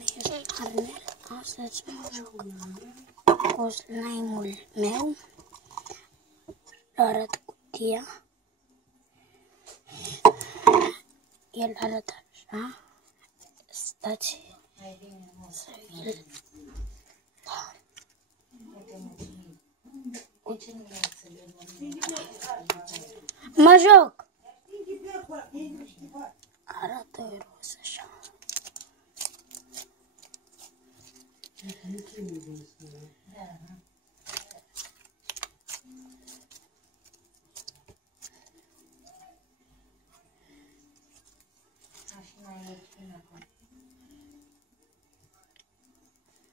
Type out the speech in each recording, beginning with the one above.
Ești Arnel, astăzi mă joc cu slime-ul meu. Arăt cutia. El arată așa. Stați să vi-l... Da. Mă joc! Arată roz așa.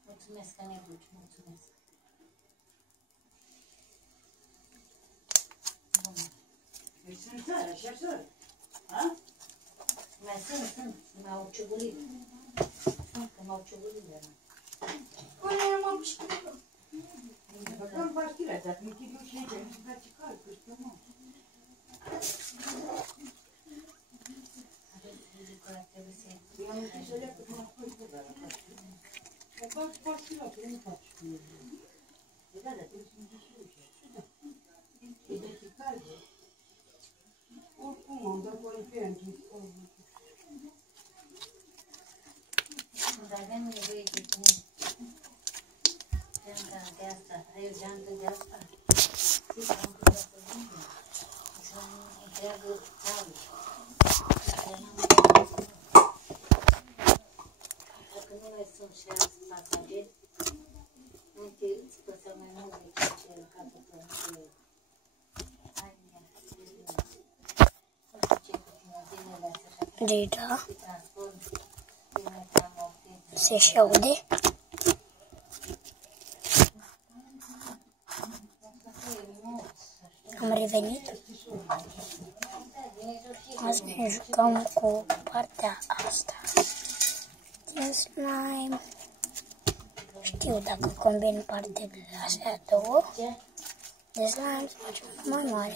Mulțumesc, Aneguci, mulțumesc. Deci sunt țară, așa țară. A? Mai sunt, m-au ciugulit. Că m-au ciugulit de la. Până m-am ciugulit. Băgăm pastila, dar mi-i chidu și aici, mi-i face cald, că știu mă. Eu am zis să leapă până acolo, dar la pastila. Mă fac pastila, că nu faci cu el. Da, dar trebuie să-mi duci ușa. E de cald. Oricum, am dat oripentul. Dar avem nevoie de cum. Geanta de asta. Ai o geantă de asta? Știi că am putea să vândem. Să întreagă țarul. Dacă nu mai sunt și alți pasageri, uite, îți păsă mai mult decât ce el capă pe hai, mea, ce bine. Nu știu ce cu tine, zilele astea. Deja Te transform. se și aude. Am revenit. Azi ne jucăm cu partea asta din slime. Știu dacă combin partele astea două de slime să facem mai mare.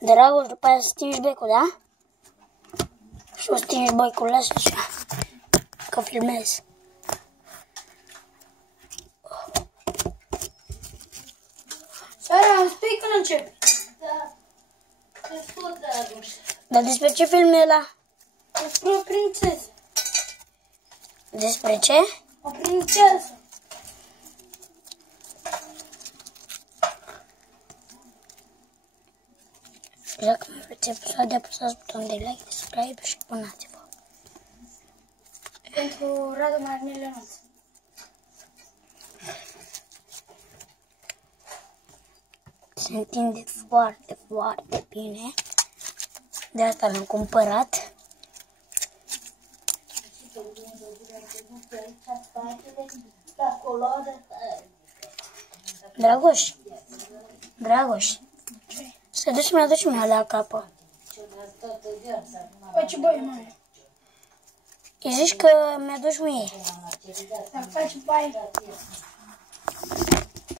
Dragoș, după aia să stingi becul, da? Și o stingi becul, lasă așa, că filmez. Sara, îmi spui când începi? Da, te scot, Dragoș. Dar despre ce film e ăla? Despre o prințesă. Despre ce? O prințesă. Dacă mă vreți episoade, apăsați butonul de like, subscribe și abonați-vă. Pentru Radu Marnel Ionuț. Se întinde foarte, foarte bine. De asta l-am cumpărat. Dragoș, Dragoș, să duci mi-aduci alea capă. Faci băi, măi. Îi zici că mi-aduci mie. Să faci băi.